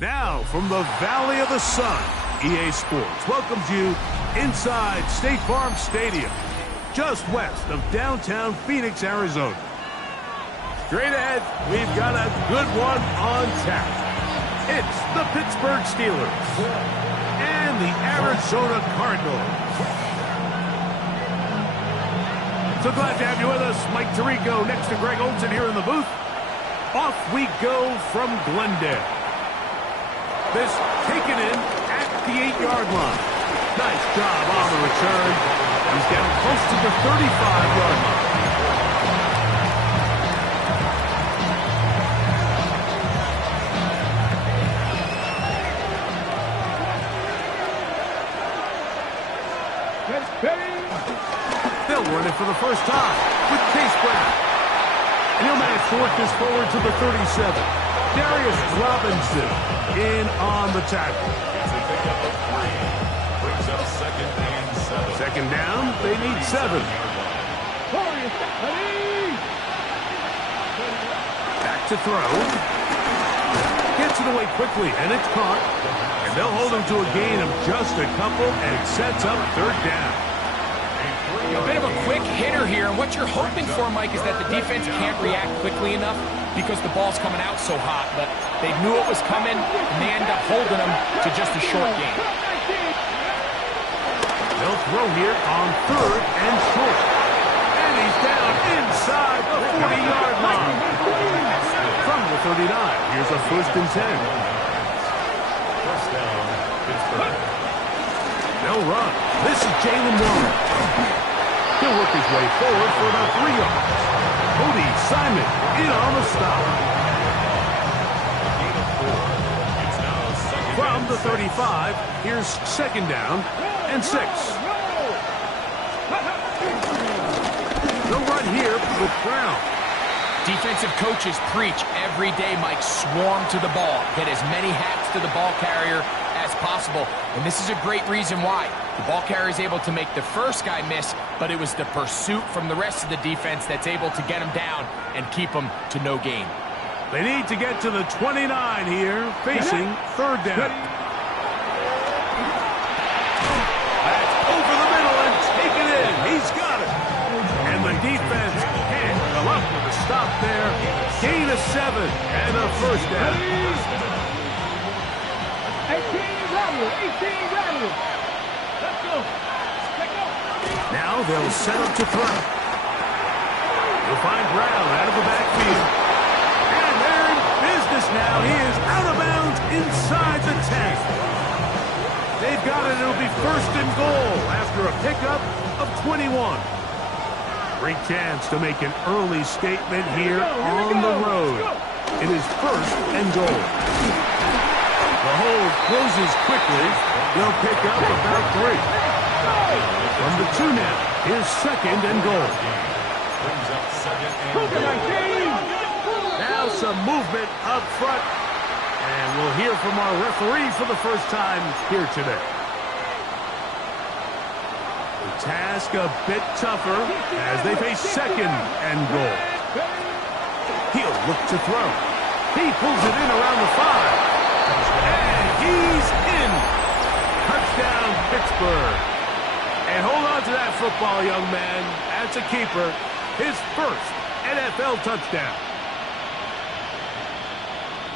Now, from the Valley of the Sun, EA Sports welcomes you inside State Farm Stadium, just west of downtown Phoenix, Arizona. Straight ahead, we've got a good one on tap. It's the Pittsburgh Steelers and the Arizona Cardinals. So glad to have you with us. Mike Tirico next to Greg Olsen here in the booth. Off we go from Glendale. This taken in at the 8-yard line. Nice job on the return. He's down close to the 35-yard line. They'll run it for the first time with Chase Brown. And he'll manage to work this forward to the 37. Darius Robinson in on the tackle. Second down, they need 7. Back to throw. Gets it away quickly, and it's caught. And they'll hold him to a gain of just a couple, and it sets up third down. A bit of a quick hitter here, and what you're hoping for, Mike, is that the defense can't react quickly enough because the ball's coming out so hot. But they knew it was coming, and they end up holding them to just a short gain. They'll throw here on third and short. And he's down inside the 40-yard line. From the 39, here's a 1st and 10. They'll run. This is Jalen Warren. He'll work his way forward for about 3 yards. Cody Simon in on the stop. From the 35, here's 2nd down and 6. They'll run here with Brown. Defensive coaches preach every day, Mike, swarm to the ball. Get as many hats to the ball carrier as possible. And this is a great reason why. The ball carrier is able to make the first guy miss, but it was the pursuit from the rest of the defense that's able to get him down and keep him to no gain. They need to get to the 29 here, facing 3rd down. That's over the middle and taken in. He's got it. And the defense can't come up with a stop there. Gain of 7 and a 1st down. 18 Rattler. Let's go. Now they'll set up to throw. They'll find Brown out of the backfield. And they're in business now. He is out of bounds inside the 10. They've got it. It'll be 1st and goal after a pickup of 21. Great chance to make an early statement here on the road. It is 1st and goal. The hold closes quickly. They'll pick up about 3. From the 2 now, here's 2nd and goal. Now some movement up front. And we'll hear from our referee for the first time here today. The task a bit tougher as they face 2nd and goal. He'll look to throw. He pulls it in around the 5. And he's in. Touchdown, Pittsburgh. And hold on to that football, young man. That's a keeper. His 1st NFL touchdown.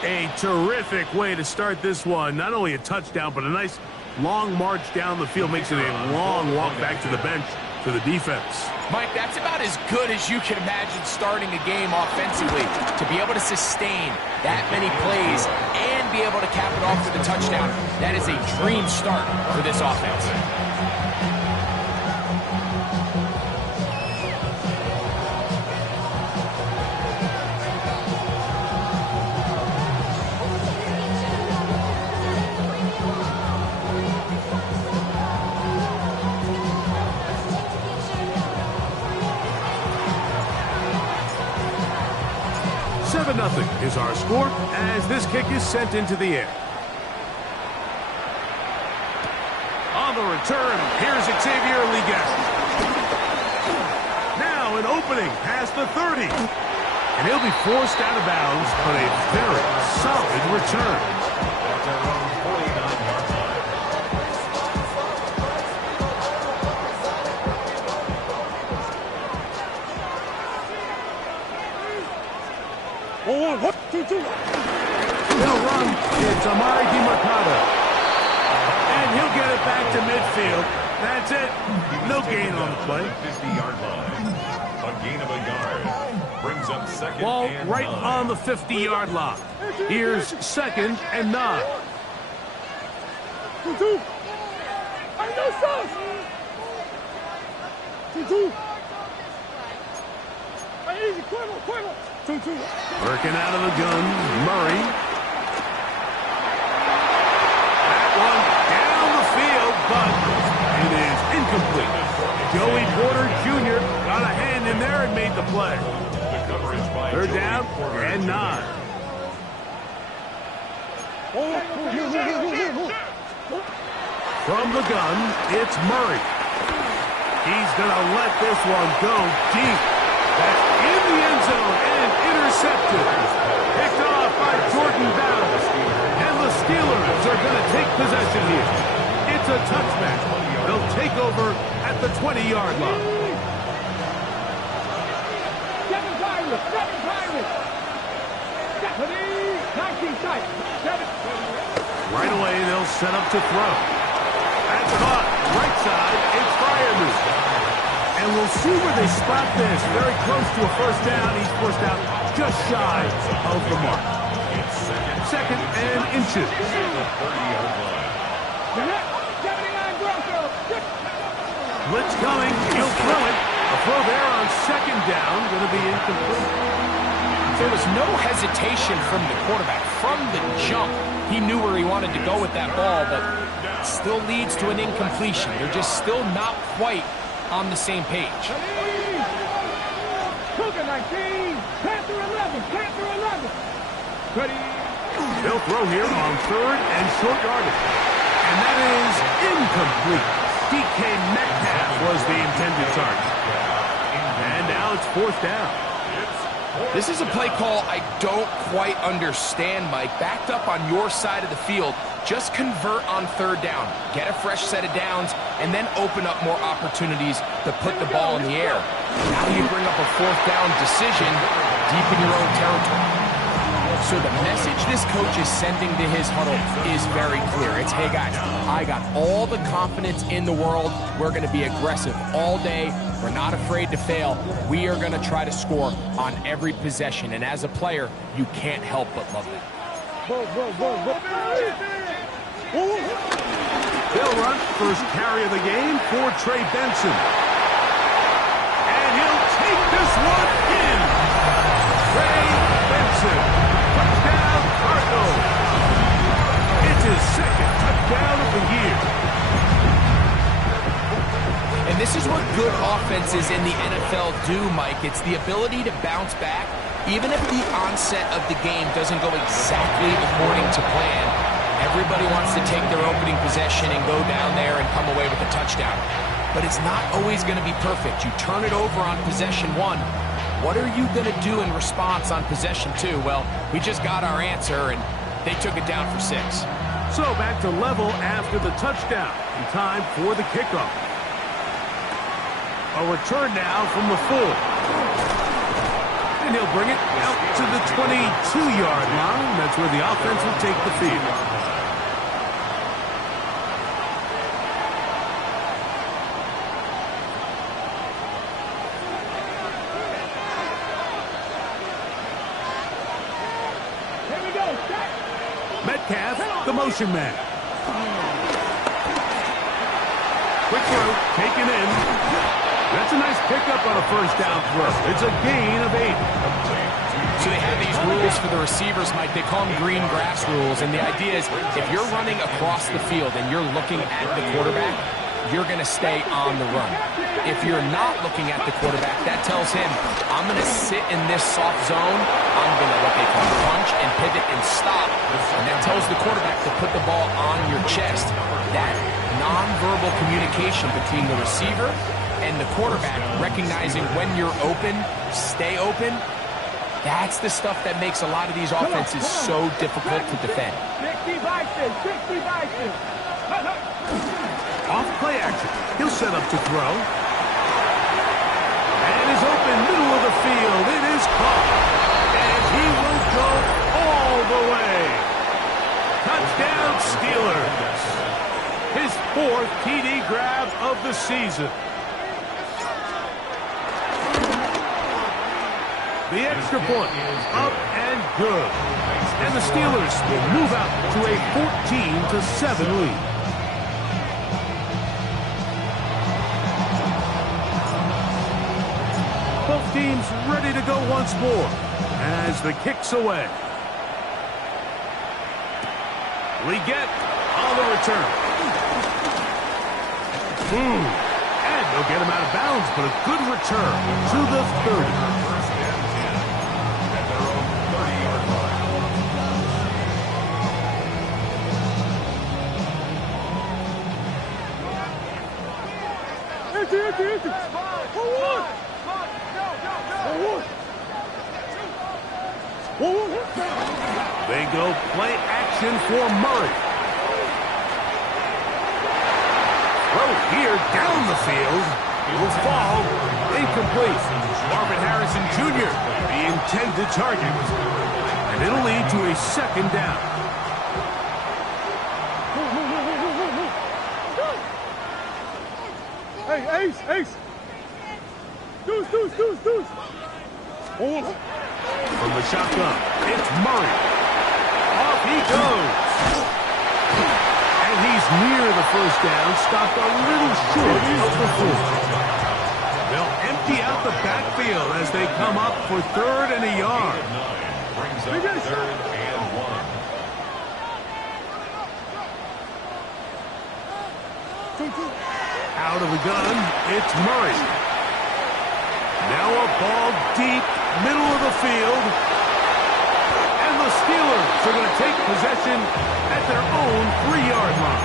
A terrific way to start this one. Not only a touchdown, but a nice long march down the field. Makes it a long walk back to the bench for the defense. Mike, that's about as good as you can imagine starting a game offensively. To be able to sustain that many plays and be able to cap it off with a touchdown, that is a dream start for this offense. 7-0 is our score as this kick is sent into the air. On the return, here's Xavier Legette. Now an opening past the 30. And he'll be forced out of bounds, but a very solid return. That's around 49-yard line. What? 2-2. They'll run. It's Amari DiMercato. And he'll get it back to midfield. That's it. No gain on the play. 50-yard line. A gain of a yard. Brings up second Ball and right 9. on the 50-yard line. Here's second and 9. 2-2. I know sauce. 2-2. Easy, Cuervo. 2-2. Working out of the gun, Murray. That one down the field, but it is incomplete. Joey Porter Jr. got a hand in there and made the play. The coverage by Third Joey down Porter and Jr. 9. From the gun, it's Murray. He's going to let this one go deep. That's in the end zone and intercepted. Picked off by Jordan Bowers. And the Steelers are going to take possession here. It's a touchback. They'll take over at the 20-yard line. Seven Pirates. 19 sight. 7. Right away, they'll set up to throw. That's caught. Right side, it's Freiermuth. And we'll see where they spot this. Very close to a first down. He's forced out just shy of the mark. Second and inches. 30-yard line. 79 Broncos. Blitz coming. He'll throw it. A throw there on second down. Going to be incomplete. There was no hesitation from the quarterback. From the jump, he knew where he wanted to go with that ball, but still leads to an incompletion. They're just still not quite on the same page. Cougar 19. Panther 11. Ready. They'll throw here on third and short yardage. And that is incomplete. DK Metcalf was the intended target. And now it's fourth down. This is a play call I don't quite understand, Mike. Backed up on your side of the field, just convert on third down. Get a fresh set of downs, and then open up more opportunities to put the ball in the air. Now you bring up a fourth down decision deep in your own territory. So the message this coach is sending to his huddle is very clear. It's, hey guys, I got all the confidence in the world. We're going to be aggressive all day. We're not afraid to fail. We are going to try to score on every possession. And as a player, you can't help but love it. They'll run first carry of the game for Trey Benson. And he'll take this one in. Trey Benson. Touchdown, Cardinals. It's his second touchdown of the year. And this is what good offenses in the NFL do, Mike. It's the ability to bounce back, even if the onset of the game doesn't go exactly according to plan. Everybody wants to take their opening possession and go down there and come away with a touchdown. But it's not always going to be perfect. You turn it over on possession 1. What are you going to do in response on possession 2? Well, we just got our answer, and they took it down for 6. So back to level after the touchdown. In time for the kickoff. A return now from the full. And he'll bring it out to the 22-yard line. That's where the offense will take the field. Metcalf, the motion man. Quick throw, taken in. That's a nice pickup on a first down throw. It's a gain of 8. So they have these rules for the receivers, Mike. They call them green grass rules. And the idea is if you're running across the field and you're looking at the quarterback, you're going to stay on the run. If you're not looking at the quarterback, that tells him, I'm going to sit in this soft zone. I'm going to what they call punch and pivot and stop. And that tells the quarterback to put the ball on your chest. That nonverbal communication between the receiver and the quarterback, recognizing when you're open, stay open, That's the stuff that makes a lot of these offenses so difficult to defend. 60 Bison, 60 Bison. Off play action. He'll set up to throw. And is open, middle of the field. It is caught. And he will go all the way. Touchdown, Steelers. His 4th TD grab of the season. The extra point is up and good. And the Steelers will move out to a 14-7 lead. Both teams ready to go once more as the kick's away. Leggett on the return. And they'll get him out of bounds, but a good return to the 30. First and 10 at their own 30-yard line. Empty. Forward. They go play action for Murray. Throw here down the field. It will fall incomplete. Marvin Harrison Jr. the intended target. And it'll lead to a 2nd down. Hey, Ace. Deuce. From the shotgun, it's Murray. Off he goes. And he's near the 1st down, stopped a little short of the 4th. They'll empty out the backfield as they come up for 3rd and a yard. Brings up 3rd and 1. Out of the gun, it's Murray. Now a ball deep, middle of the field. And the Steelers are going to take possession at their own 3-yard line.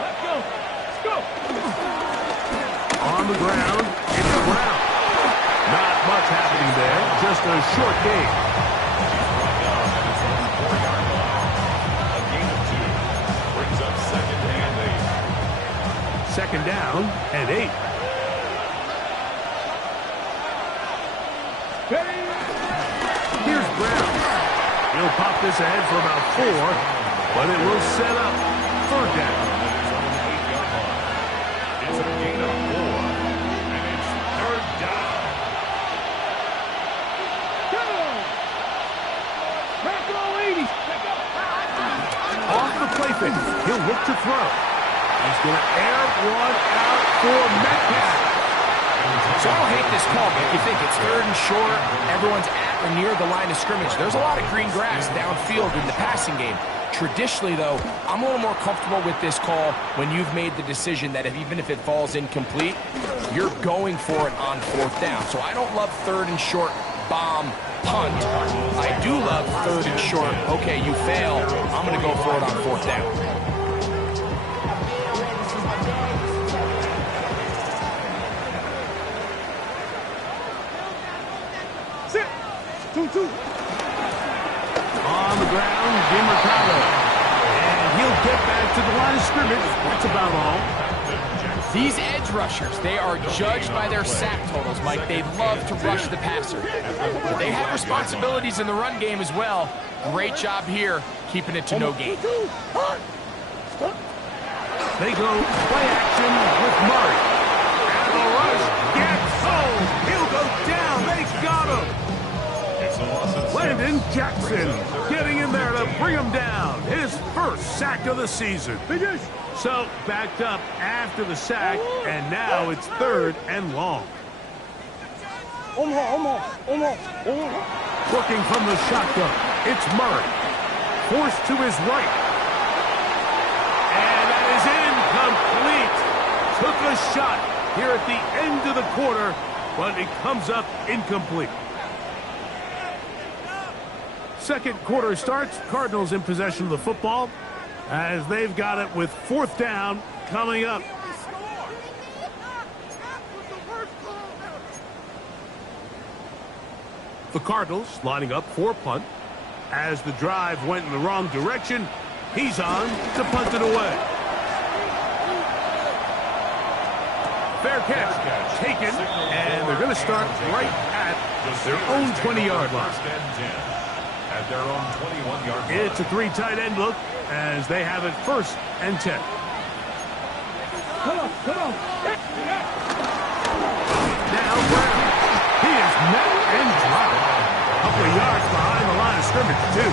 Let's go. On the ground, it's Brown. Not much happening there, just a short game. Second down and 8. Here's Brown. He'll pop this ahead for about 4, but it will set up 3rd down. It's a gain of 4, and it's 3rd down. Off the play fake, he'll look to throw. He's going to air one out for Metcalf. So I don't hate this call, but if you think it's 3rd and short, everyone's at or near the line of scrimmage. There's a lot of green grass downfield in the passing game. Traditionally, though, I'm a little more comfortable with this call when you've made the decision that even if it falls incomplete, you're going for it on 4th down. So I don't love 3rd and short bomb punt. I do love 3rd and short. Okay, you fail. I'm going to go for it on 4th down. On the ground, DeMarcado. And he'll get back to the line of scrimmage. That's about all. These edge rushers, they are judged by their sack totals, Mike. They love to rush the passer. But they have responsibilities in the run game as well. Great job here, keeping it to no gain. They go play action with Murray. And the rush gets home. He'll go down. They got him. Landon Jackson getting in there to bring him down. His 1st sack of the season. So backed up after the sack, and now it's 3rd and long. Working from the shotgun, it's Murray. Forced to his right. And that is incomplete. Took a shot here at the end of the quarter, but it comes up incomplete. second quarter starts. Cardinals in possession of the football as they've got it with 4th down coming up. The Cardinals lining up for a punt. As the drive went in the wrong direction, he's on to punt it away. Fair catch taken, and they're going to start right at their own 20-yard line. At their own 21-yard line. It's a 3 tight end look as they have it 1st and 10. Come on, come on. Now Brown. He is met and dropped. A couple of yards behind the line of scrimmage, too.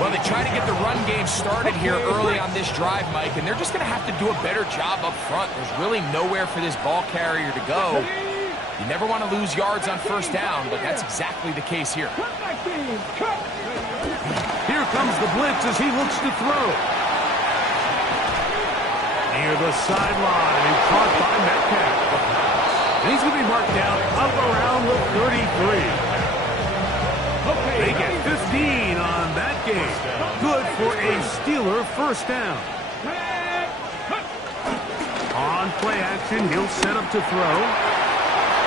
Well, they try to get the run game started here early on this drive, Mike, and they're just going to have to do a better job up front. There's really nowhere for this ball carrier to go. You never want to lose yards on 1st down, but that's exactly the case here. Here comes the blitz as he looks to throw. Near the sideline and caught by Metcalf. And he's going to be marked down up around the 33. They get 15 on that game. Good for a Steeler 1st down. On play action, he'll set up to throw.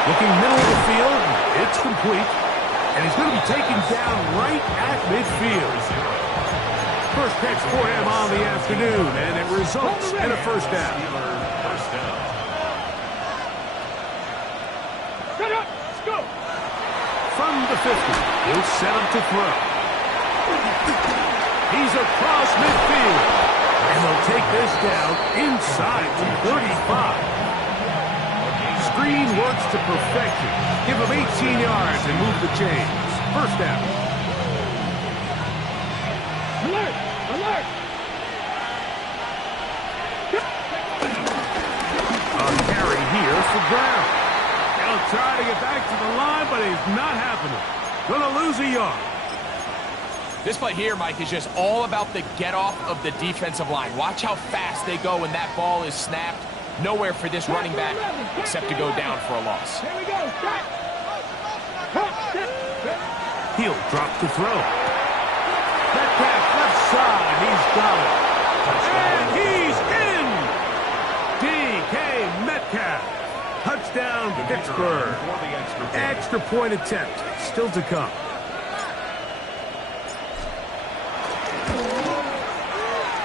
Looking middle of the field, it's complete. And he's going to be taken down right at midfield. First catch for him on the afternoon, and it results in a 1st down. Set up, let's go. From the 50, he'll set up to throw. He's across midfield, and they'll take this down inside to 35. Screen works to perfection. Give him 18 yards and move the chains. 1st down. Alert, alert. A carry here for Brown. He'll try to get back to the line, but he's not happening. Gonna lose a yard. This play here, Mike, is just all about the get-off of the defensive line. Watch how fast they go when that ball is snapped. Nowhere for this running back except to go down for a loss. Here we go, stop. He'll drop to throw. Metcalf left side. He's got it. And he's in. DK Metcalf. Touchdown, Pittsburgh. Extra point attempt. Still to come.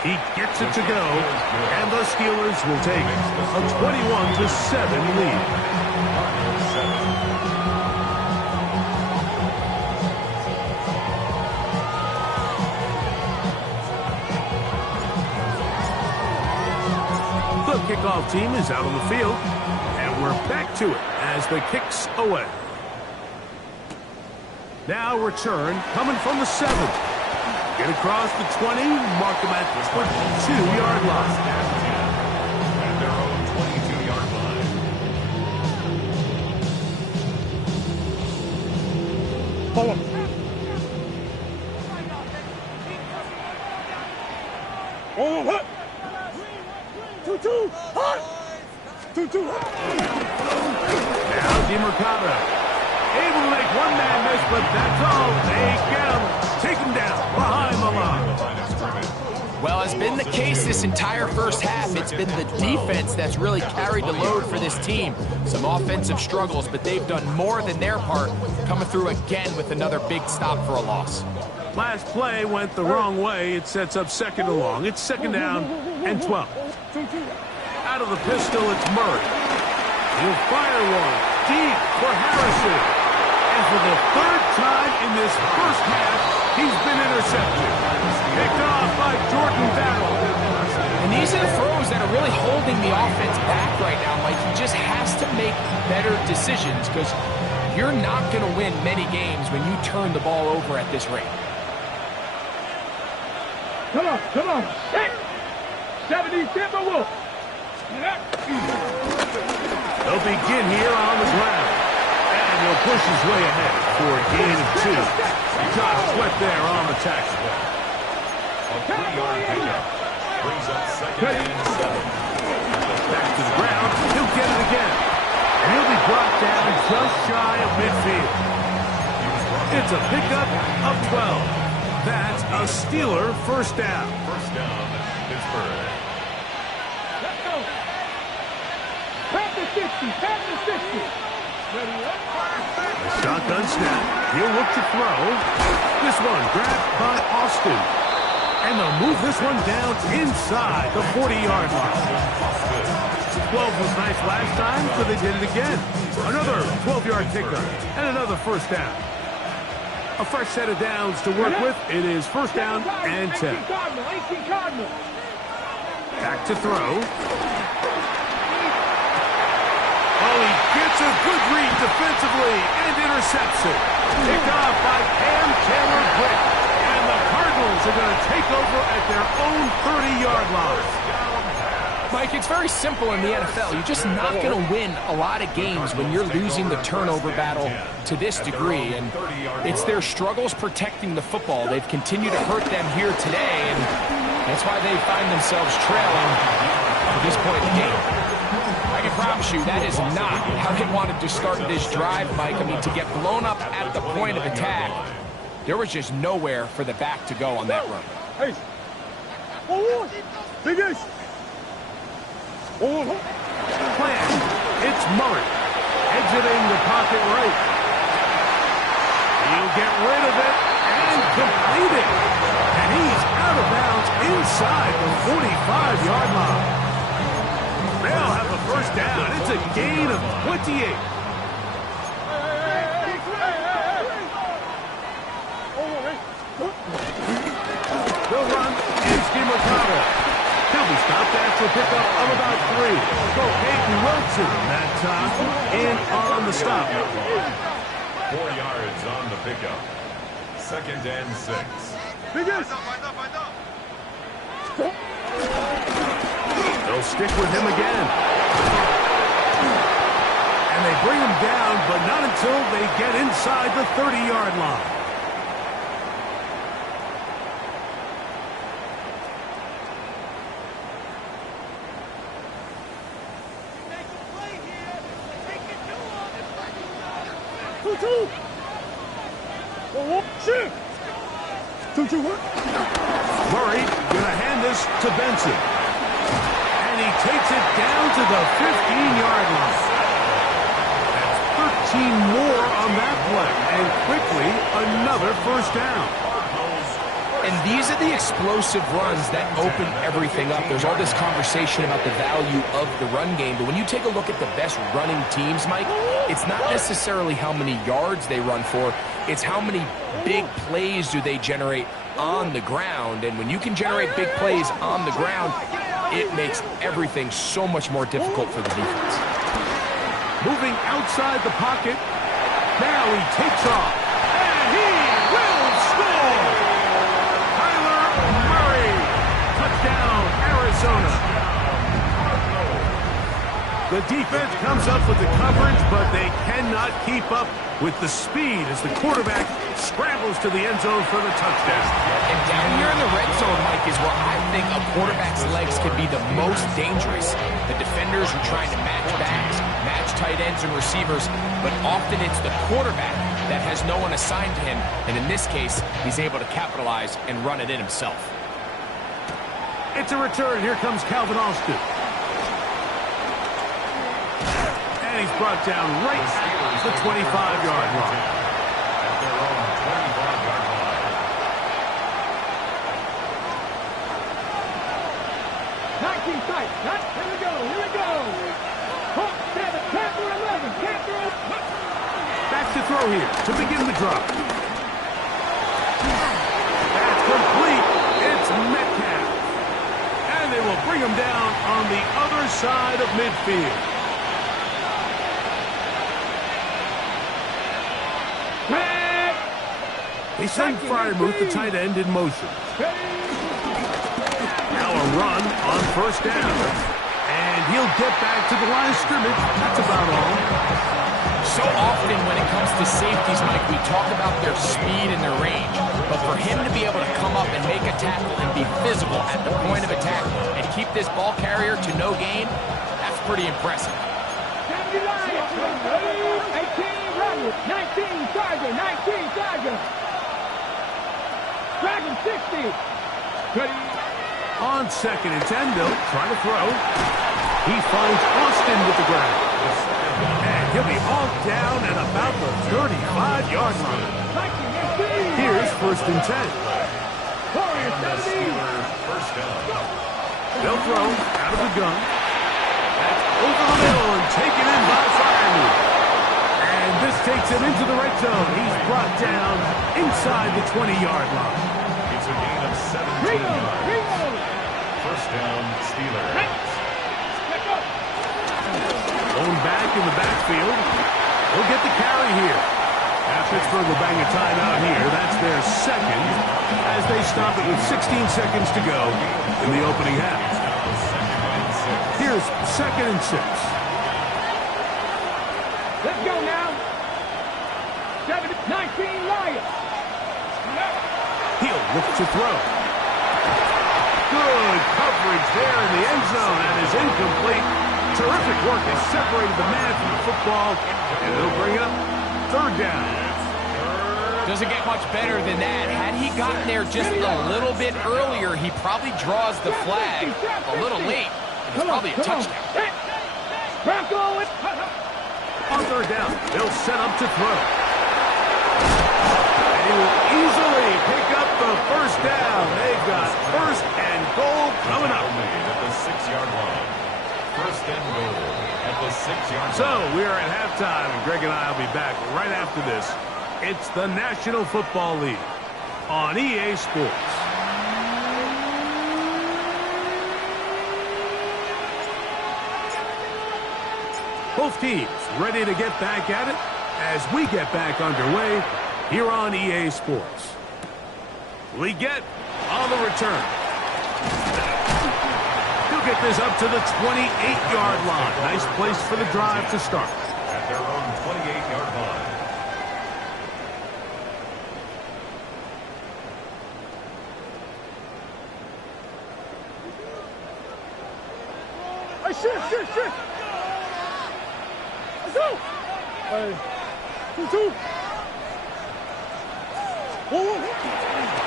He gets it to go, and the Steelers will take a 21-7 lead. The kickoff team is out on the field, and we're back to it as the kick's away. Now return coming from the 7. Get across the 20, mark them at the 22-yard line. At their own 22-yard line. Pull him. 2-2, hot. 2-2, hot. Now DeMercado, able to make one man miss, but that's all. They get him, take him down behind the line. Well, as been the case this entire 1st half, it's been the defense that's really carried the load for this team. Some offensive struggles, but they've done more than their part, coming through again with another big stop for a loss. Last play went the wrong way. It sets up 2nd and long. It's 2nd down and 12. Out of the pistol, it's Murray. He'll fire one deep for Harrison. And for the 3rd time in this 1st half, he's been intercepted. Picked off by Jordan Battle. And these are the throws that are really holding the offense back right now, Mike. He just has to make better decisions because you're not going to win many games when you turn the ball over at this rate. Come on, come on. 70 Timberwolves. They'll begin here on the ground. And he'll push his way ahead for a gain of 2. Josh Sweat there on the tackle. A 3-yard pickup. Brings up 2nd and 7. Back to the ground. He'll get it again. And he'll be brought down just shy of midfield. It's a pickup of 12. That's a Steeler first down. First down, Pittsburgh. Let's go. Panther 60. Panther 60. Ready up. A shotgun snap. He'll look to throw. This one grabbed by Austin. And they'll move this one down inside the 40-yard line. 12 was nice last time, so they did it again. Another 12-yard pickup and another first down. A fresh set of downs to work with. It is first down and 10. 18 Cardinal. Back to throw. Oh, he gets a good read defensively and intercepts it. Picked off by Cam Taylor-Britt. And the Cardinals are going to take over at their own 30-yard line. Mike, it's very simple in the NFL. You're just not going to win a lot of games when you're losing the turnover battle to this degree. And it's their struggles protecting the football. They've continued to hurt them here today, and that's why they find themselves trailing at this point in the game. I can promise you that is not how they wanted to start this drive, Mike. I mean, to get blown up at the point of attack, there was just nowhere for the back to go on that run. Hey. Figures. Plan. It's Murray. Exiting the pocket right. He'll get rid of it and complete it. And he's out of bounds inside the 45-yard line. They'll have the first down. It's a gain of 28. They'll run in scheme Mercado. He'll be stopped after a pickup of about 3. Go Peyton Wilson that time in on the stop. 4 yards on the pickup. Second and 6. They'll stick with him again. And they bring him down, but not until they get inside the 30-yard line. Murray gonna hand this to Benson. And he takes it down to the 15-yard line. That's 13 more on that play. And quickly, another first down. And these are the explosive runs that open everything up. There's all this conversation about the value of the run game, but when you take a look at the best running teams, Mike, it's not necessarily how many yards they run for, it's how many big plays do they generate on the ground. And when you can generate big plays on the ground, it makes everything so much more difficult for the defense. Moving outside the pocket, now he takes off, and he will score! Touchdown, Arizona. The defense comes up with the coverage, but they cannot keep up with the speed as the quarterback scrambles to the end zone for the touchdown. And down here in the red zone, Mike, is where I think a quarterback's legs can be the most dangerous. The defenders are trying to match backs, match tight ends and receivers, but often it's the quarterback that has no one assigned to him, and in this case, he's able to capitalize and run it in himself. It's a return. Here comes Calvin Austin. And he's brought down right at the 25-yard line. At their own 25-yard line. 19 tight. Here we go. Hawk 7, Panther 11, Panther 11. Back to throw here to begin the drive. That's complete. It's Metcalf. And they will bring him down on the other side of midfield. They send Freiermuth, the tight end, in motion. Now a run on first down. And he'll get back to the line of scrimmage. That's about all. So often when it comes to safeties, Mike, we talk about their speed and their range. But for him to be able to come up and make a tackle and be visible at the point of attack and keep this ball carrier to no gain, that's pretty impressive. 18 right. Tiger. 19 Tiger. 19 Tiger. Dragon 60. Ready. On 2nd and 10, they'll try to throw. He finds Austin with the ground. And he'll be all down at about the 35-yard line. Here's 1st and 10. Warrior 70. First down. They'll throw out of the gun. That's over the middle and taken in by Freiermuth. And this takes him into the red zone. He's brought down inside the 20-yard line. It's a gain of 17 Ringo. yards. Ringo. First down, Steelers. Going back in the backfield. He'll get the carry here. Now Pittsburgh will bang a timeout here. That's their 2nd as they stop it with 16 seconds to go in the opening half. Here's 2nd and 6. Let's go now. 19 Lions. He'll look to throw. Good coverage there in the end zone. That is incomplete. Terrific work has separated the man from the football, and they'll bring up 3rd down. Doesn't get much better than that. Had he gotten there just a little bit earlier, he probably draws the flag a little late. It's probably a touchdown. Bronco. On 3rd down, they'll set up to throw. They will easily pick up the 1st down. They've got 1st and goal coming up. At the 6-yard line. 1st and goal at the 6-yard line. So we are at halftime, and Greg and I will be back right after this. It's the National Football League on EA Sports. Both teams ready to get back at it as we get back underway here on EA Sports. We get on the return. He'll get this up to the 28-yard line. Nice place for the drive to start. At their own 28-yard line. Hey, shift. Let's go. Hey. 2-2.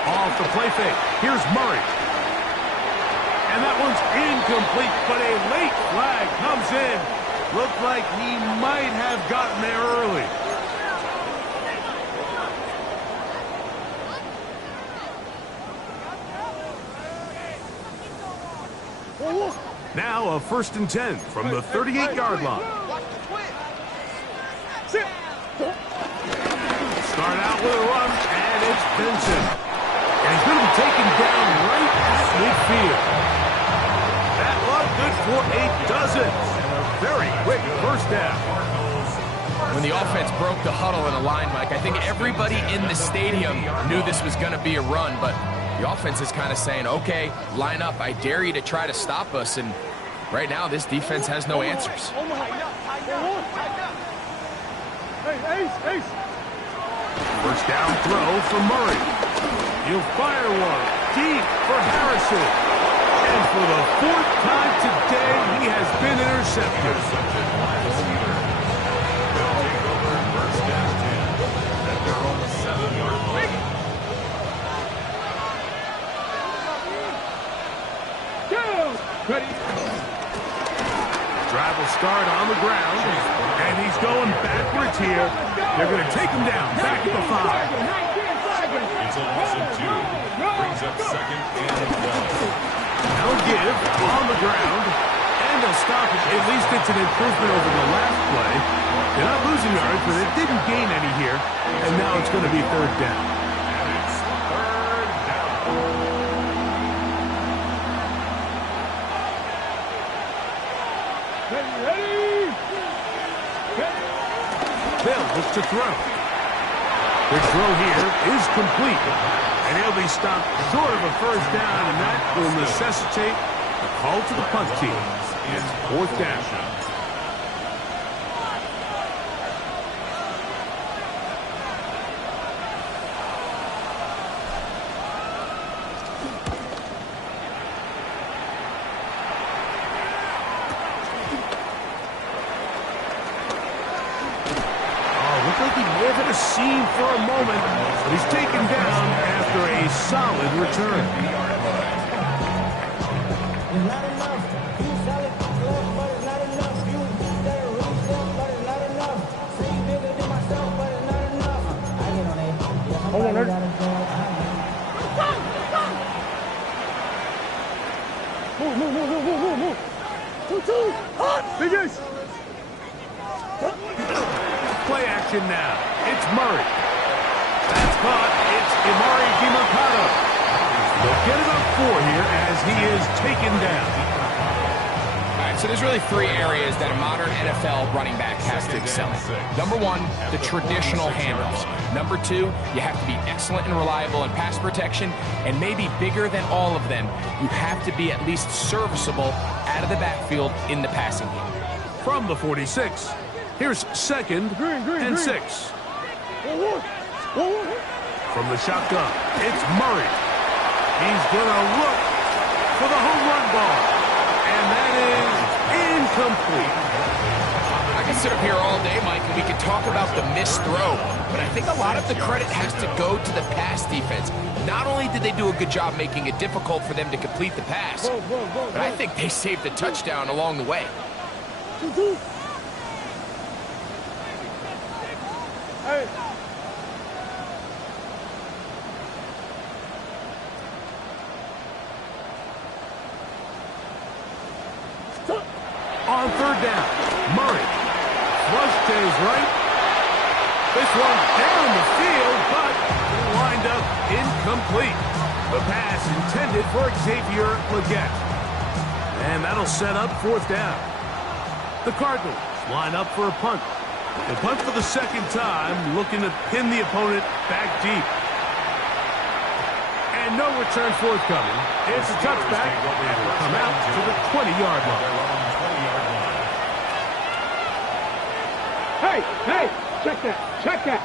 Off the play fake. Here's Murray. And that one's incomplete, but a late flag comes in. Looked like he might have gotten there early. Now a 1st and 10 from the 38-yard line. Start out with a run, and it's Benson. And he's going to be taken down right at midfield. That look good for a dozen. And a very quick 1st down. When the offense broke the huddle in a line, Mike, I think everybody in the stadium knew this was going to be a run, but the offense is kind of saying, okay, line up. I dare you to try to stop us. And right now, this defense has no answers. Ace. 1st down throw for Murray. He'll fire one deep for Harrison. And for the 4th time today, he has been intercepted. Ready. Drive will start on the ground, and he's going backwards here. They're going to take him down, back at the 5. It's a loss of 2. Brings up 2nd and 12. They'll give on the ground, and they'll stop it. At least it's an improvement over the last play. They're not losing yards, but it didn't gain any here, and now it's going to be 3rd down. And it's 3rd down. Ready. They'll look to throw. The throw here is complete. And he'll be stopped short of a 1st down, and that will necessitate a call to the punt team. It's 4th down. seam for a moment, but he's taken down after a solid return. Move. Finish. Play action now. It's Murray. That's caught. It's Emari Demercado. They'll get it up 4 here as he is taken down. All right, so there's really 3 areas that a modern NFL running back has to excel in. Number 1, the traditional handoffs. Number 2, you have to be excellent and reliable in pass protection, and maybe bigger than all of them, you have to be at least serviceable out of the backfield in the passing game. From the 46, here's second and 6. From the shotgun, it's Murray. He's gonna look for the home run ball, and that is incomplete. I can sit up here all day, Mike, and we could talk about the missed throw, but I think a lot of the credit has to go to the pass defense. Not only did they do a good job making it difficult for them to complete the pass, but I think they saved the touchdown along the way. Hey. On third down, Murray. Flush to his right. This one down the field, but lined up incomplete. The pass intended for Xavier Legette. And that'll set up 4th down. The Cardinals line up for a punt. They punt for the 2nd time, looking to pin the opponent back deep. And no return forthcoming. It's a touchback, and will come out to the 20-yard line. Hey, check that.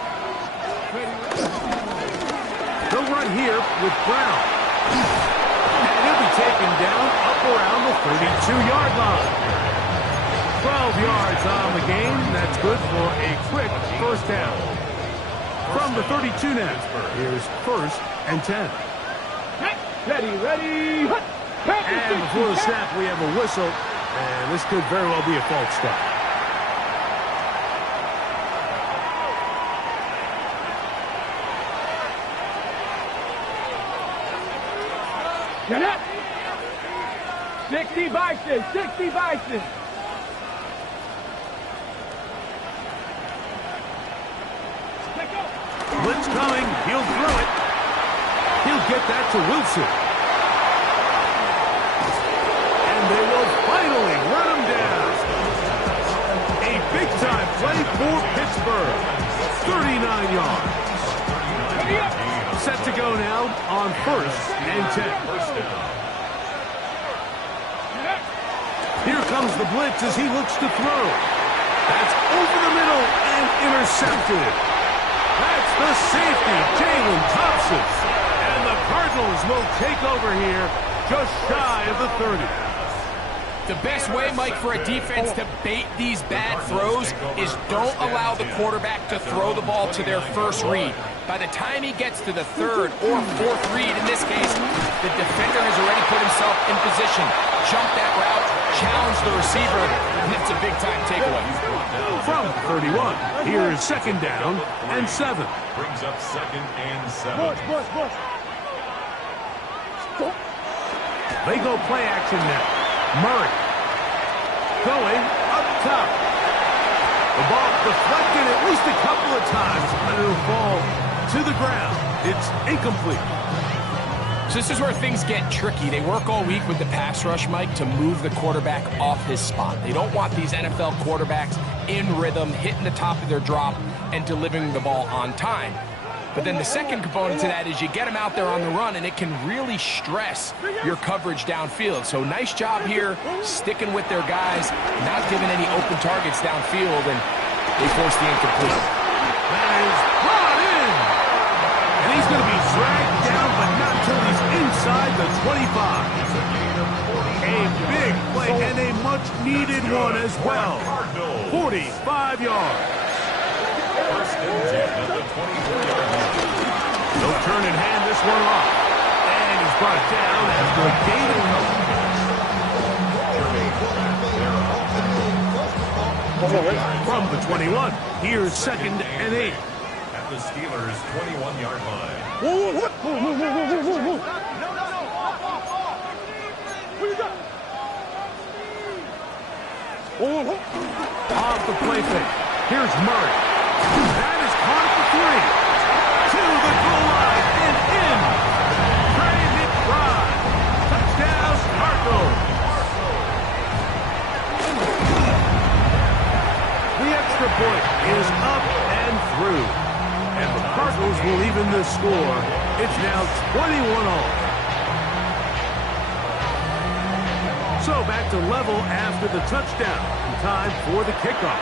They'll run here with Brown. And he'll be taken down up around the 32-yard line. 12 yards on the game. That's good for a quick 1st down. From the 32 now, here's 1st and 10. Ready. And before the snap, we have a whistle. And this could very well be a false start. Get up! 60 Bison! Blitz coming. He'll throw it. He'll get that to Wilson. And they will finally run him down. A big-time play for Pittsburgh. 39 yards. Set to go now on 1st and 10. Here comes the blitz as he looks to throw. That's over the middle and intercepted. That's the safety, Jalen Thompson. And the Cardinals will take over here just shy of the 30. The best way, Mike, for a defense to bait these bad throws is don't allow the quarterback to throw the ball to their first read. By the time he gets to the 3rd or 4th read, in this case, the defender has already put himself in position. Jump that route, challenge the receiver, and it's a big-time takeaway. From 31, here is 2nd down and 7. Brings up 2nd and 7. Push. They go play action now. Murray going up top. The ball deflected at least a couple of times, and it'll fall to the ground. It's incomplete. So this is where things get tricky. They work all week with the pass rush, Mike, to move the quarterback off his spot. They don't want these NFL quarterbacks in rhythm, hitting the top of their drop, and delivering the ball on time. But then the second component to that is you get them out there on the run, and it can really stress your coverage downfield. So nice job here, sticking with their guys, not giving any open targets downfield, and they force the incomplete. That is brought in. And he's going to be dragged down, but not until he's inside the 25. A big play and a much-needed one as well. 45 yards. First and 10 at the 24-yard line. They'll turn and hand this one off. And he's brought down after a gain of coverage. From the 21, here's second and 8. At the Steelers' 21-yard line. Off the play fake. Here's Murray. That is caught for 3. To the goal line and in. Trey McBride. Touchdown, Cardinals. The extra point is up and through. And the Cardinals will even the score. It's now 21-all. So back to level after the touchdown. Time for the kickoff.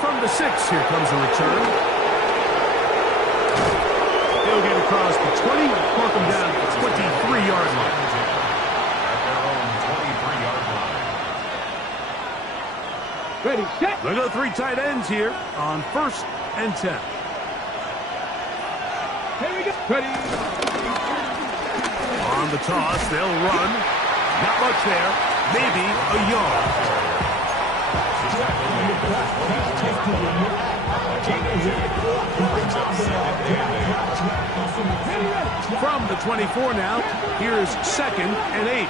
From the 6, here comes a return. He'll get across the 20, mark him down at the 23-yard line. At their own 23-yard line. Ready, set. Look at the 3 tight ends here on 1st and 10. Here we go. Ready. On the toss, they'll run. Not much there. Maybe a yard. From the 24 now, here's second and 8.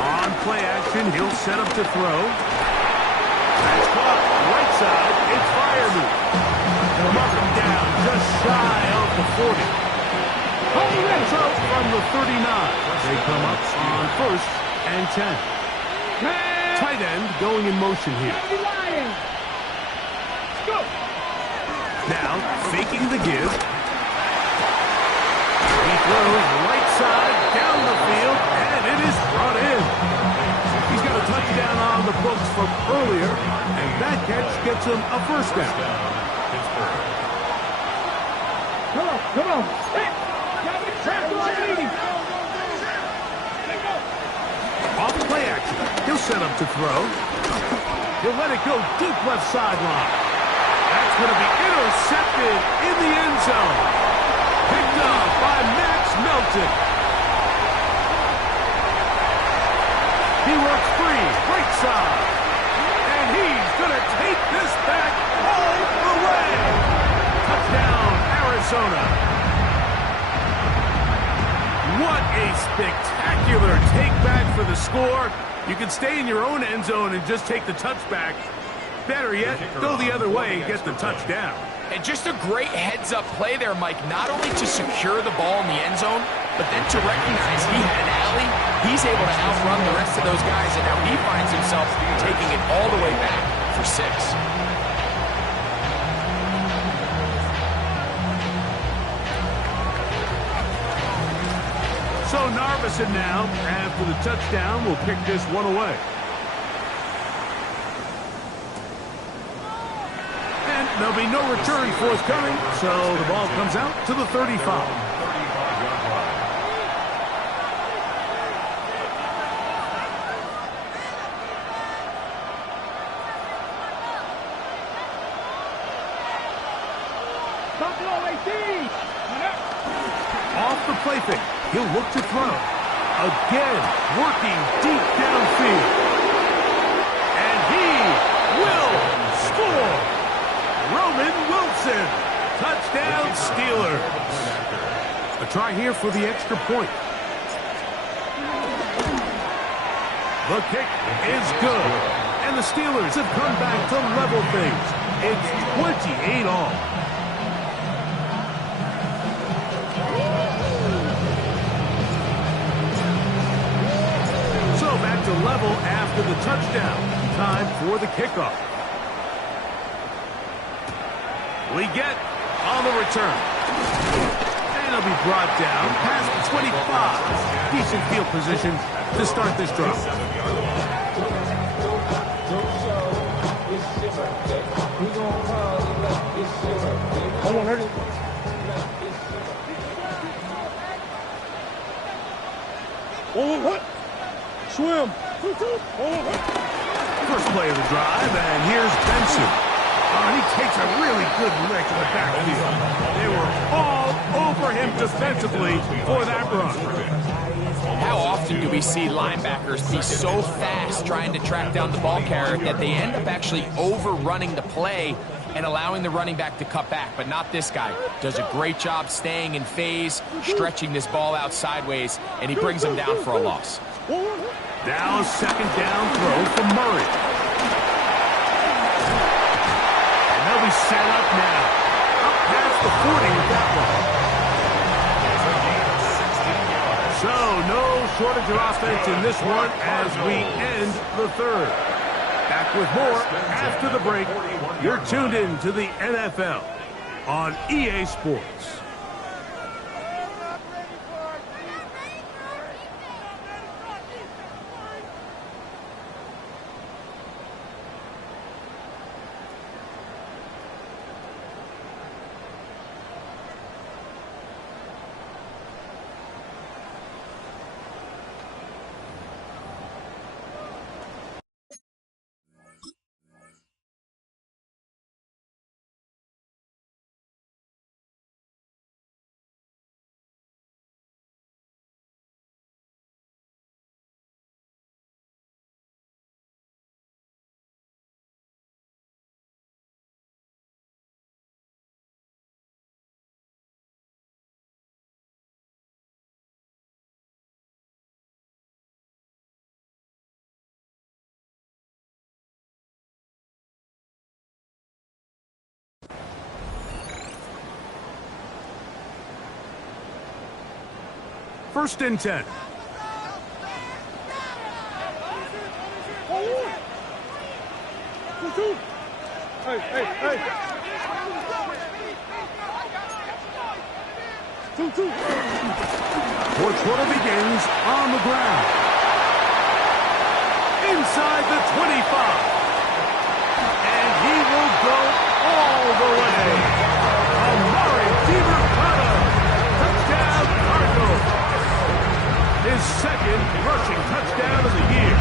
On play action, he'll set up to throw. That's caught. Right side, it's Freiermuth. Mark him down just shy of the 40. So from the 39, they come up on 1st and 10. Tight end going in motion here. Now faking the give. He throws right side down the field, and it is brought in. He's got a touchdown on the books from earlier, and that catch gets him a first down. Come on. Off play action. He'll set up to throw. He'll let it go deep left sideline. That's going to be intercepted in the end zone. Picked up by Max Melton. He works free, right side. And he's going to take this back all the way. Touchdown, Arizona. What a spectacular take back for the score. You can stay in your own end zone and just take the touchback. Better yet, go the other way and get the touchdown. And just a great heads-up play there, Mike, not only to secure the ball in the end zone, but then to recognize he had an alley. He's able to outrun the rest of those guys, and now he finds himself taking it all the way back for 6. So Narveson now, after the touchdown, will pick this one away. And there'll be no return forthcoming, so the ball comes out to the 35. Off the play fake. He'll look to throw. Again, working deep downfield. And he will score. Roman Wilson. Touchdown, Steelers. A try here for the extra point. The kick is good. And the Steelers have come back to level things. It's 28-all. Back to level after the touchdown. Time for the kickoff. We get on the return. And he'll be brought down past the 25. Decent field position to start this drive. Swim. First play of the drive, and here's Benson. Oh, and he takes a really good lick to the backfield. They were all over him defensively for that run. How often do we see linebackers be so fast trying to track down the ball carrier that they end up actually overrunning the play and allowing the running back to cut back? But not this guy. Does a great job staying in phase, stretching this ball out sideways, and he brings him down for a loss. Now second down throw from Murray. And they'll be set up now. Up past the 40 with that one. So no shortage of offense in this one as we end the third. Back with more after the break. You're tuned in to the NFL on EA Sports. First and 10. Hey, hey, hey. 2-2. Fourth quarter begins on the ground. Inside the 25. And he will go all the way. Amari DiMercado. Touchdown Cardinals. His second rushing touchdown of the year.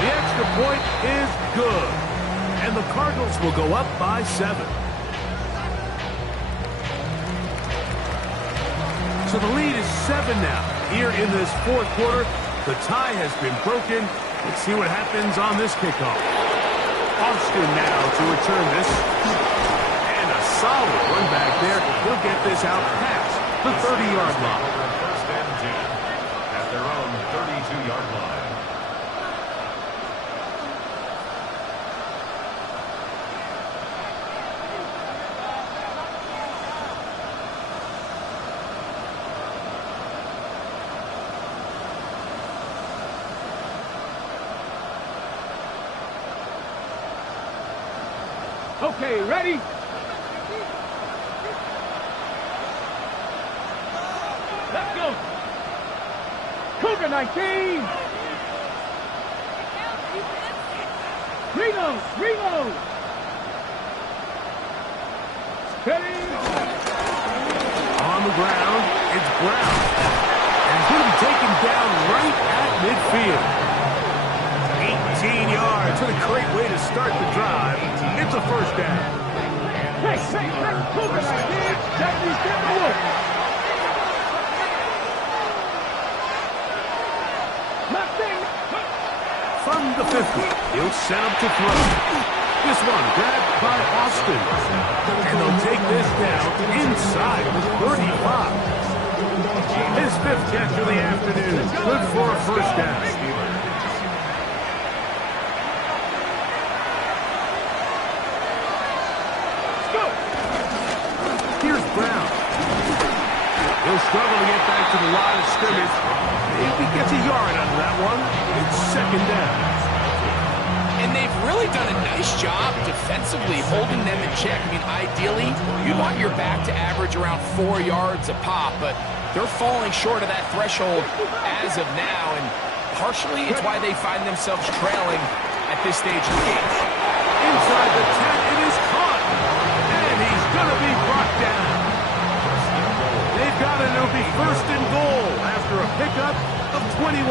The extra point is good. And the Cardinals will go up by 7. So the lead is 7 now. Here in this fourth quarter, the tie has been broken. Let's see what happens on this kickoff. Austin now to return this. And a solid run back there. He'll get this out past the 30-yard line. First and 10 at their own 32-yard line. Okay, ready? Let's go. Cougar 19. Reload. Steady. On the ground, it's Brown. And he's going to be taken down right at midfield. 18 yards. What a great way to start the drive. It's a first down. Hey, Cougar 19. Jackie's getting the wood. From the 50, he'll set up to throw. This one grabbed by Austin. And they'll take this down inside the 35. His 5th catch of the afternoon. Good for a first down. Here's Brown. He'll struggle to get back to the line of scrimmage. Maybe gets a yard out of that one. It's second down. And they've really done a nice job defensively holding them in check. I mean, ideally, you want your back to average around 4 yards a pop, but they're falling short of that threshold as of now, and partially it's why they find themselves trailing at this stage of the game. Inside the 10, it is caught. And he's going to be brought down. They've got it. It'll be first and goal a pickup of 21.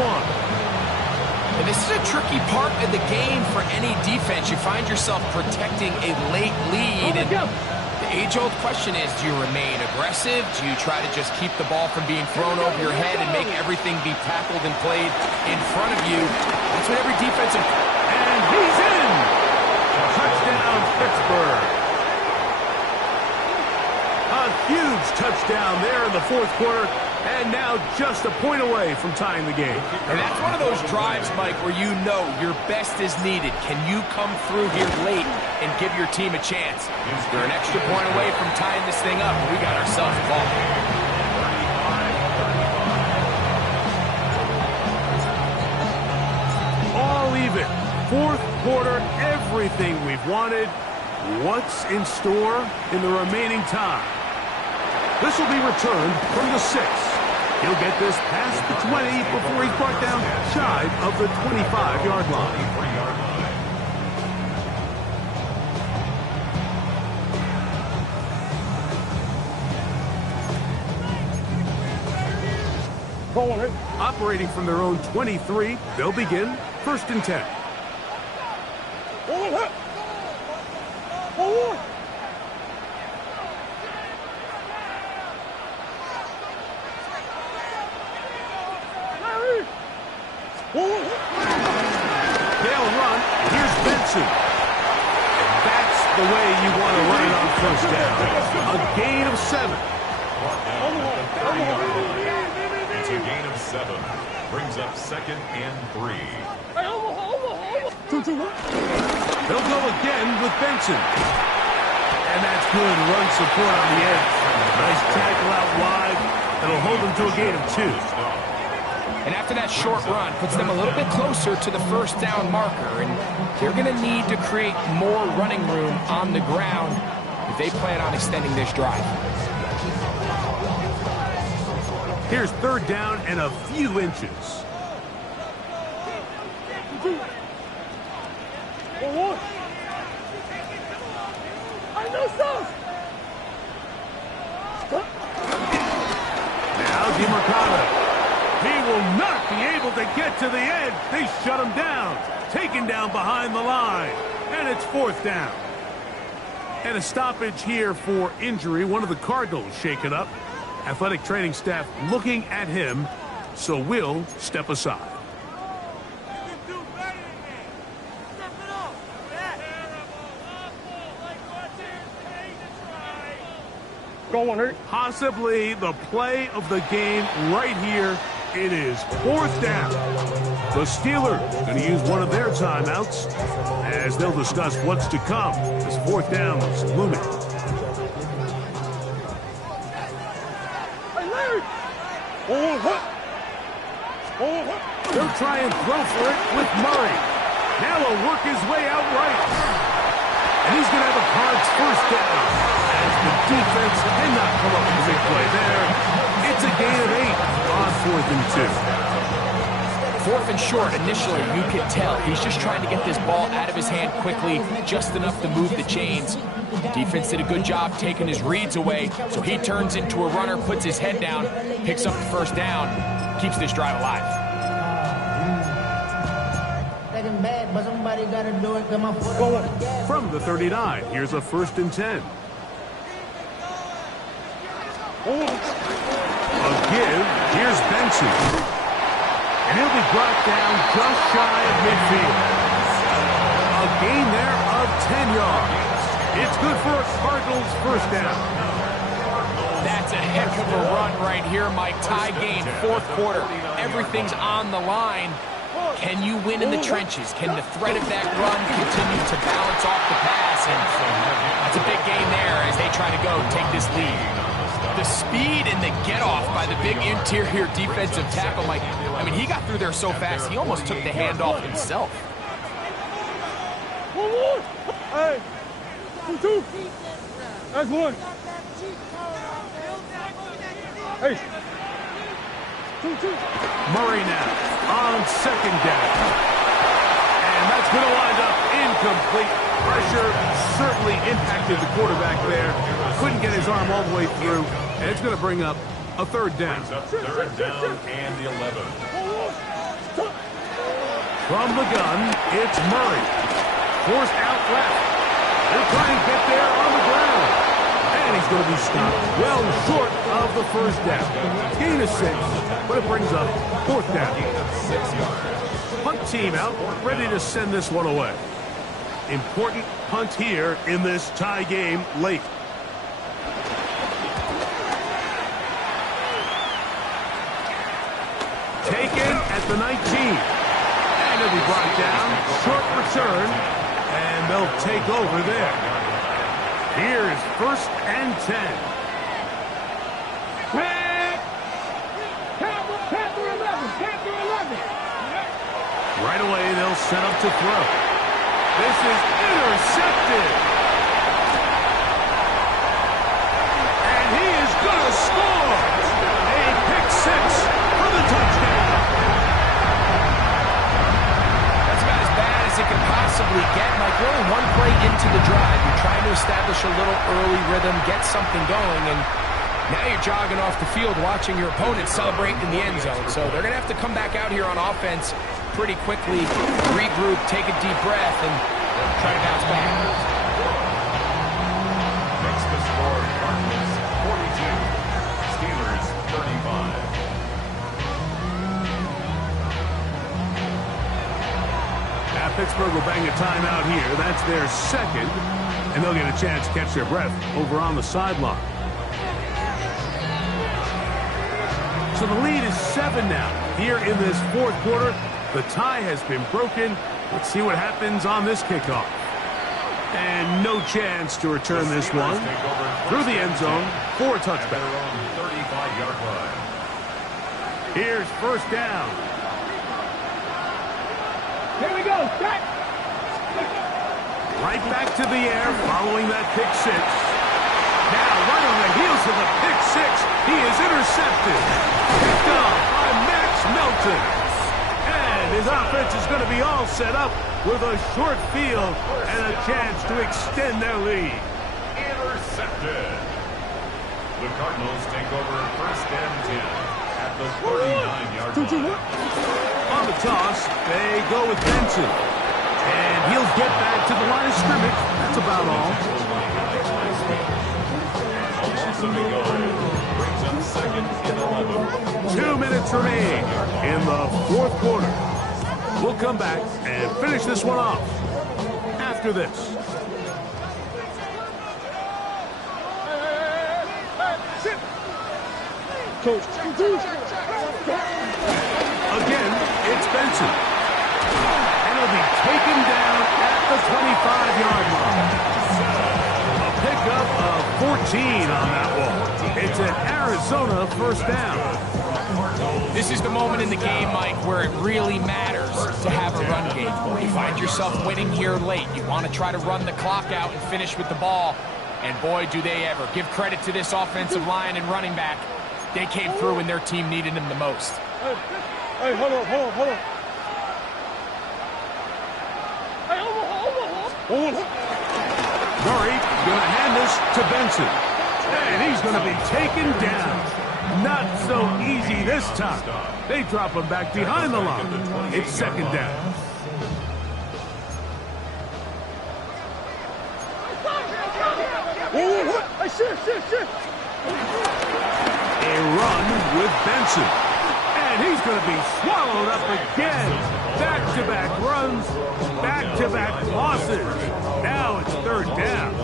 And this is a tricky part of the game for any defense. You find yourself protecting a late lead. And the age-old question is, do you remain aggressive? Do you try to just keep the ball from being thrown over your head and make everything be tackled and played in front of you? That's what every defensive... And he's in! Touchdown, Pittsburgh. A huge touchdown there in the fourth quarter. And now just a point away from tying the game. And that's one of those drives, Mike, where you know your best is needed. Can you come through here late and give your team a chance? They're an extra point away from tying this thing up. We got ourselves a ball. All even. Fourth quarter, everything we've wanted. What's in store in the remaining time? This will be returned from the 6. He'll get this past the 20 before he's brought down shy of the 25-yard line. Operating from their own 23, they'll begin 1st and 10. They'll run. Here's Benson. That's the way you want to run it on 1st down. A gain of 7. It's a gain of 7. Brings up 2nd and 3. They'll go again with Benson. And that's good run support on the edge. Nice tackle out wide. That'll hold them to a gain of 2. And after that short run, puts them a little bit closer to the 1st down marker. And they're going to need to create more running room on the ground if they plan on extending this drive. Here's 3rd down and a few inches. Now DeMarcado. He will not be able to get to the edge. They shut him down. Taken down behind the line. And it's 4th down. And a stoppage here for injury. One of the Cardinals shaken up. Athletic training staff looking at him. So we'll step aside. Possibly the play of the game right here. It is 4th down. The Steelers going to use one of their timeouts as they'll discuss what's to come. This 4th down is looming. They'll try and throw for it with Murray. Now he'll work his way out right. And he's going to have a Cards 1st down as the defense cannot come up with a big play there. It's a gain of 8 on 4th and 2. 4th and short, initially, you could tell he's just trying to get this ball out of his hand quickly, just enough to move the chains. Defense did a good job taking his reads away, so he turns into a runner, puts his head down, picks up the 1st down, keeps this drive alive. From the 39, here's a 1st and 10. A give, here's Benson. And he'll be brought down just shy of midfield. A gain there of 10 yards. It's good for a Cardinals 1st down. That's a heck of a run right here, Mike. Tie game, 4th quarter. Everything's on the line. Can you win in the trenches? Can the threat of that run continue to balance off the pass? And that's a big gain there as they try to go take this lead. The speed and the get-off by the big interior defensive tackle, Mike. I mean, he got through there so fast, he almost took the handoff himself. Hey, 2-2. That's 1. Hey. 2-2. Murray now on 2nd down. And that's going to wind up incomplete. Pressure certainly impacted the quarterback there. Couldn't get his arm all the way through. And it's going to bring up A third down. Brings up third down and 11. From the gun, it's Murray. Forced out left. They'll try and get there on the ground. And he's going to be stopped well short of the first down. Gain of 6, but it brings up fourth down. 6 yards. Punt team out, ready to send this one away. Important punt here in this tie game late. Taken at the 19. And it'll be brought down. Short return. And they'll take over there. Here is 1st and 10. Panther 11. Panther 11. Right away, they'll set up to throw. This is intercepted. And he is going to score. A pick 6 for the touchdown. That's about as bad as it can possibly get. Like, we're only one play into the drive. You're trying to establish a little early rhythm, get something going, and now you're jogging off the field watching your opponent celebrate in the end zone. So they're going to have to come back out here on offense pretty quickly, regroup, take a deep breath, and try to bounce back. Makes the score Cardinals 42, Steelers 35. Now Pittsburgh will bang a timeout here. That's their second, and they'll get a chance to catch their breath over on the sideline. So the lead is 7 now. Here in this fourth quarter, the tie has been broken. Let's see what happens on this kickoff. And no chance to return this one through the end zone for a touchback. 35-yard line. Here's 1st down. Here we go. Set. Right back to the air following that pick 6. Now right on the heels of the pick 6, he is intercepted. Picked off by Max Melton. And his offense is going to be all set up with a short field and a chance to extend their lead. Intercepted. The Cardinals take over 1st and 10 at the 39-yard line. On the toss, they go with Benson. And he'll get back to the line of scrimmage. That's about all. Also to go. Brings up 2nd and 11. 2 minutes remain in the fourth quarter. We'll come back and finish this one off after this. Coach. Again, it's Benson. And he'll be taken down at the 25-yard line. A pickup of 14 on that one. It's an Arizona 1st down. This is the moment in the game, Mike, where it really matters to have a run game. You find yourself winning here late. You want to try to run the clock out and finish with the ball. And boy, do they ever. Give credit to this offensive line and running back. They came through when their team needed them the most. Hey, hold on. Hey, hold on. Murray going to hand this to Benson. And he's going to be taken down. Not so easy this time. They drop him back behind the line. It's 2nd down. Hey, shit. A run with Benson. And he's going to be swallowed up again. Back-to-back runs, back-to-back losses. Now it's 3rd down.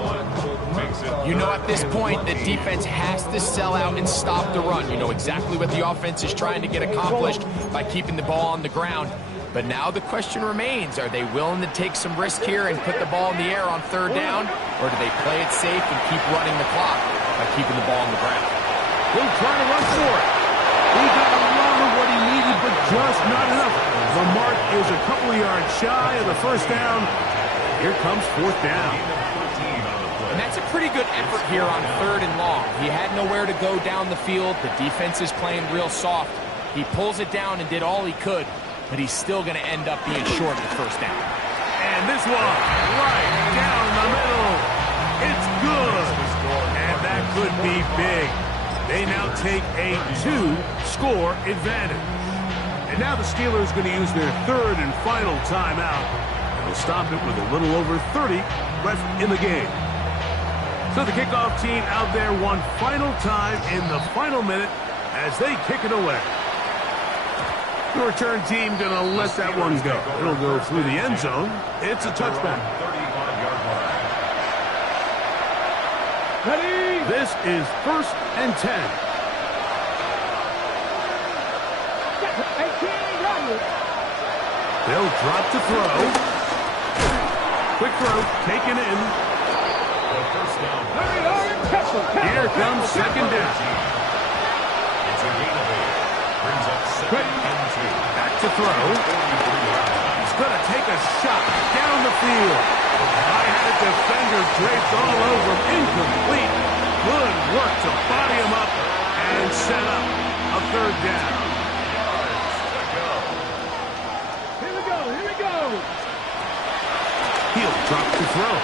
You know at this point the defense has to sell out and stop the run. You know exactly what the offense is trying to get accomplished by keeping the ball on the ground. But now the question remains, are they willing to take some risk here and put the ball in the air on 3rd down? Or do they play it safe and keep running the clock by keeping the ball on the ground? He'll try to run for it. He got a lot of what he needed, but just not enough. The mark is a couple of yards shy of the 1st down. Here comes 4th down. And that's a pretty good effort here on 3rd and long. He had nowhere to go down the field. The defense is playing real soft. He pulls it down and did all he could, but he's still going to end up being short of the 1st down. And this one, right down the middle. It's good. And that could be big. They now take a 2-score advantage. And now the Steelers going to use their third and final timeout. They'll stop it with a little over 30 left in the game. So the kickoff team out there one final time in the final minute as they kick it away. The return team going to let that one go. It'll go through the end zone. It's a touchback. 35-yard line. Ready? This is 1st and 10. They'll drop to throw. Quick throw, taken in. The first down. Here comes second down. It's a gain of 8. Brings up 2nd and 2. Back to throw. He's going to take a shot down the field. I had a defender draped all over him. Incomplete. Good work to body him up and set up a third down. He'll drop to throw.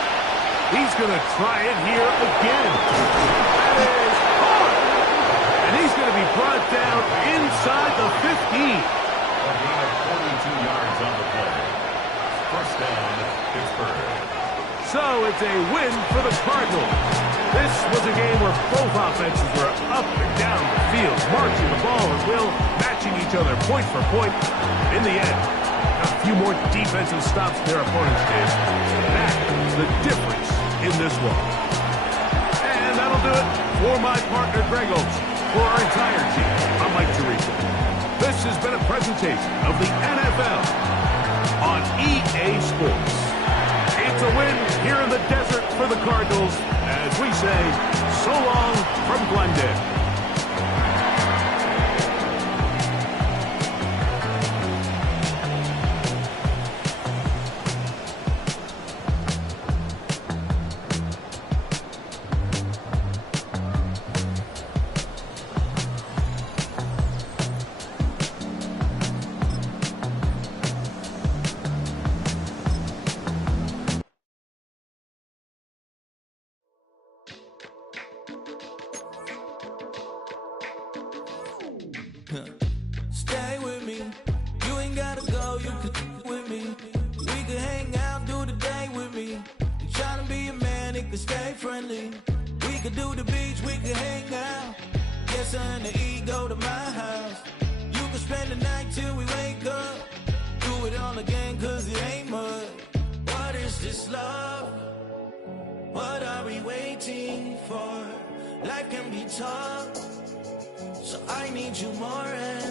He's going to try it here again. That is hard. And he's going to be brought down inside the 15. A gain of 42 yards on the play. First down, Pittsburgh. So it's a win for the Cardinals. This was a game where both offenses were up and down the field, marching the ball at will, matching each other point for point. In the end, a few more defensive stops their opponents did. That's the difference in this one. And that'll do it for my partner, Greg Olson. For our entire team, I'm Mike Tirico. This has been a presentation of the NFL on EA Sports. It's a win here in the desert for the Cardinals as we say, so long from Glendale. Stay with me. You ain't gotta go, you can with me. We can hang out, do the day with me. You tryna be a man, it can stay friendly. We could do the beach, we can hang out. Yes, and the ego to my house. You can spend the night till we wake up. Do it all again, cause it ain't mud. What is this love? What are we waiting for? Life can be tough, so I need you more and